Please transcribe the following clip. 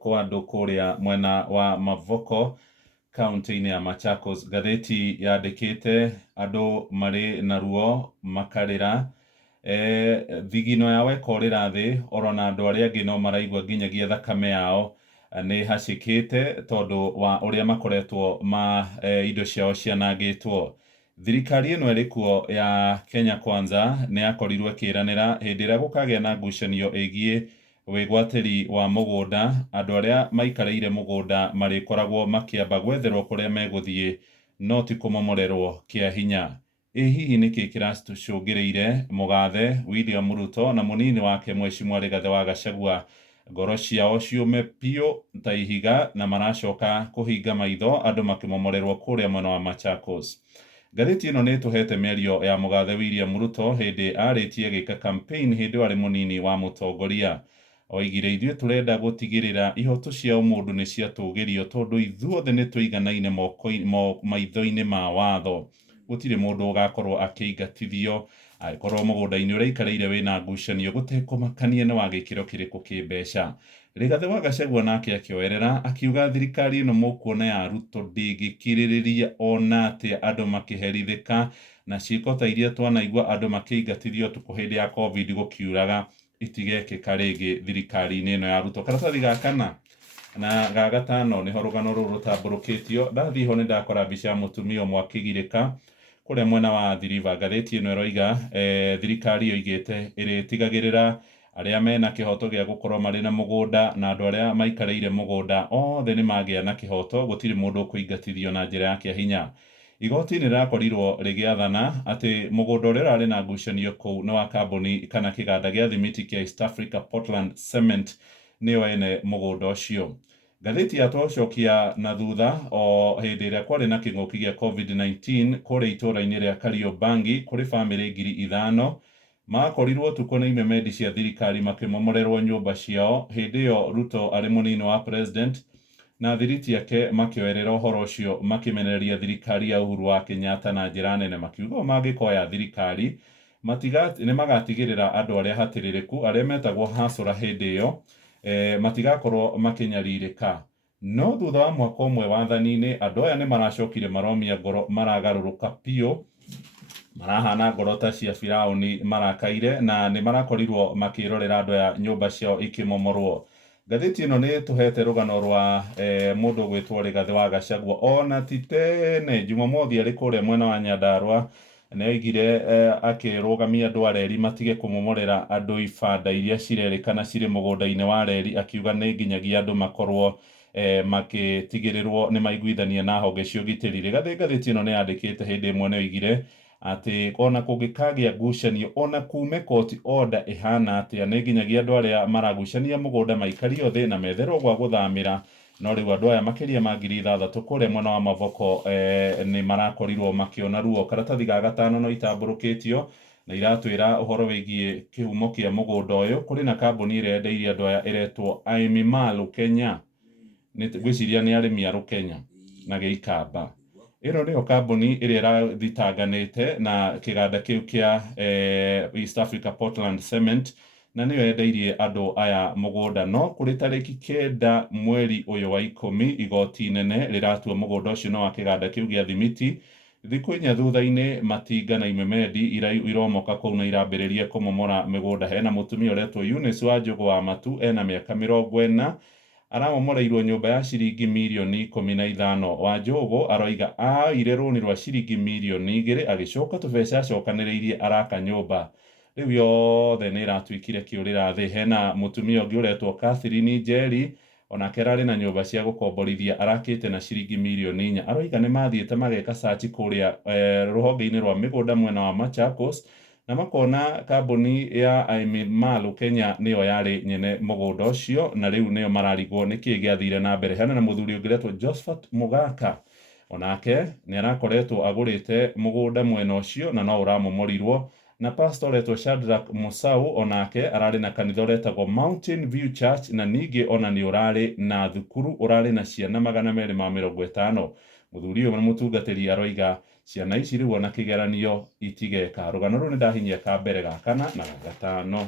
kwa andũ kũrĩa mwena wa Mavoko kaunti-inĩ ya Machakos. Ngathĩti yandĩkĩte andũ marĩ na ruo makarĩra, thigino yao ĩkorĩra thĩ, orona andũ arĩa angĩ no maraigua nginyagia thakame yao nĩ hacĩkĩte tondũ wa ũrĩa makoretwo indo ciao cianangĩtwo. Thirikari ĩno ĩrĩ kuo ya Kenya Kwanza nĩ yakorirwo ĩkĩranĩra hĩndĩ ĩrĩa gũkagĩa na ngucanio ĩgiĩ wĩgwatĩri wa mũgũnda, andũ arĩa maikarĩire mũgũnda marĩkoragwo makĩamba gwetherwo kũrĩa megũthiĩ, no ti kũmomorerwo kĩa hinya. Hihi nĩkĩ kĩracũngĩrĩire mũgathe William Ruto na mũnini wake Mheshimiwa Rigathĩ wa Gachagua ngoro ciao ciũme piũ ta ihiga na maracoka kũhinga maitho andũ makĩmomorerwo kũrĩa mwena wa Machakos? Ngathĩti ĩno nĩ ĩtũhete mĩario ya mũgathe William Ruto hĩndĩ arĩtie gĩka campaign hĩndĩ arĩ mũnini wa mũtongoria. Oigire ithuĩ tũrenda gũtigĩrĩra ihoto cia mũndũ nĩ ciatũgĩrio tondũ ithuothe nĩ tũiganaine maitho-inĩ ma watho. Gũtirĩ mũndũ ũgakorwo akĩingatithio angĩkorwo mũgũnda-inĩ ũrĩa aikarĩire wĩna ngucanio gũtekũmakania nĩ wa gĩkĩro kĩrĩkũ kĩmbeca. Rigathĩ wa Gachagua nake akĩoerera akiuga thirikari ĩno mũkuona ya Ruto ndĩngĩkirĩrĩria ona atĩa andũ makĩherithĩka, na ciĩko ta iria twanaigua andũ makĩingatithio tukũ hĩndĩ ya COVID gũkiuraga itigekĩka rĩngĩ thirikari-inĩ ĩno ya Ruto. Karatathi ga kana na ga gatano nĩho rũgano rũrũ rũtambũrũkĩtio. Ndathiĩ ho nĩ ndakora mbica ya mũtumia ũmwe akĩgirĩka kũrĩa mwena wa Athi River. Ngathĩti ĩno ĩroiga thirikari yoigĩte ĩrĩtigagĩrĩra arĩa mena kĩhoto gĩa gũkorwo marĩ na mũgũnda na andũ arĩa maikarĩire mũgũnda othe nĩ magĩa na kĩhoto, gũtirĩ mũndũ ũkũingatithio na njĩra ya kĩa hinya. Igoti nĩ rĩrakorirwo rĩgĩathana atĩ mũgũnda ũrĩa ũrarĩ na ngucanio kũu nĩ wa kambuni kana kĩganda gĩa thimiti kĩa East Africa Portland Cement, nĩo ene mũgũnda ũcio. Ngathĩti yatũcokia na thutha o hĩndĩ ĩrĩa kwarĩ na kĩng'ũki gĩa COVID-19 kũrĩa itũũra-inĩ rĩa Kariobangi kũrĩ bamĩrĩ 5,000 makorirwo tukũ nĩ imemendi cia thirikari makĩmomorerwo nyũmba ciao. Hĩndĩ ĩyo Ruto arĩ mũnini wa president na thiriti yake makĩoerera ũhoro ũcio makĩmenereria thirikari ya Uhuru wa Kenyatta na njĩra nene, makiuga mangĩkoya thirikari nĩ magatigĩrĩra andũ arĩa hatĩrĩrĩku arĩa metagwo hacũra hĩndĩ ĩyo matigakorwo makĩnyarirĩka. No thutha wa mwaka ũmwe wathani-inĩ andũ aya nĩ maracokire maromia ngoro, maragarũrũka piũ, marahana ngoro ta cia Firaũni marakaire na nĩ marakorirwo makĩrorera andũ aya nyũmba ciao ikĩmomorwo. Ngathĩti ĩno nĩ tũhete rũgano rwa mũndũ ũgwĩtwo Rigathĩ wa Gachagua, ona ti tene Jumamothi arĩ kũrĩa mwena wa Nyandarua nĩ oigire akĩrũgamia andũ a reri matige kũmomorera andũ ibanda iria cirerĩkana cirĩ mũgũnda-inĩ wa reri, akiuga nĩ nginyagia andũ makorwo makĩtigĩrĩrwo nĩ maiguithania na honge cia ũgitĩri. Ngathĩti ĩno nĩ yandĩkĩte hĩndĩ ĩmwe nĩ oigire atĩ ona kũngĩkagĩa ngucanio ona kuume court order ĩhana atĩa, nĩ nginyagia andũ arĩa maragucania mũgũnda maikario thĩ na metherwo gwa gũthamĩra. No rĩu andũ aya makĩria ma 6,000 kũrĩa mwena wa Mavoko nĩ marakorirwo makĩona ruo. Karatathi ga gatano no itambũrũkĩtio na iratwĩra ũhoro wĩgiĩ kĩhumo kĩa mũgũnda ũyũ. Kũrĩ na kambuni ĩrĩa yendeirie andũ aya ĩretwo Aimimalo Kenya, ngwĩciria nĩ arĩmi a Rũkenya na Gĩikamba. Ĩno nĩyo kambuni ĩrĩa ĩrathitanganĩte na kĩganda kĩu kĩa East Africa Portland Cement, na nĩyo yendeirie andũ aya mũgũnda. No kũrĩ tarĩki 9 mweri ũyũ wa 10 igoti inene rĩratua mũgũnda ũcio no wa kĩganda kĩu gĩa thimiti. Thikũ 4 thutha-inĩ matinga na imemendi iromoka kũu na irambĩrĩria kũmomora mĩgũnda. Hena mũtumia ũretwo Eunice Wanjũgũ wa Matu, ena mĩaka 40, aramomoreirwo nyũmba ya ciringi mirioni 15. Wanjũgũ aroiga aire rũni rwa ciringi mirioni 2 agĩcoka tũbeca acokanĩrĩirie araka nyũmba. Rĩu yothe nĩ ĩratuĩkire kĩũrĩra thĩ. Hena mũtumia ũngĩ ũretwo Catherine Njeri, onake ararĩ na nyũmba cia gũkomborithia arakĩte na ciringi mirioni 4. Aroiga nĩ mathiĩte mageka search kũrĩa rũhonge-inĩ rwa mĩgũnda mwena wa Machakos na makona kambuni ya Aimimalo Kenya nĩyo yarĩ nyene mũgũnda ũcio, na rĩu nĩyo mararigwo nĩkĩĩ gĩathire na mbere. Hena na mũthuri ũngĩ ũretwo Josephat Mũgaka, onake nĩ arakoretwo agũrĩte mũgũnda mwena ũcio na no ũramomorirwo. Na pastor ũretwo Shadrack Musau, onake ararĩ na kanitha ũretagwo Mountain View Church, na ningĩ ona nĩ ũrarĩ na thukuru ũrarĩ na ciana 250. Mũthuri ũyũ nĩ mũtungatĩri aroiga ciana ici rĩu ona kĩgeranio itigeka. Rũgano rũu nĩ ndahinyia ka mbere, ga kana na ga gatano.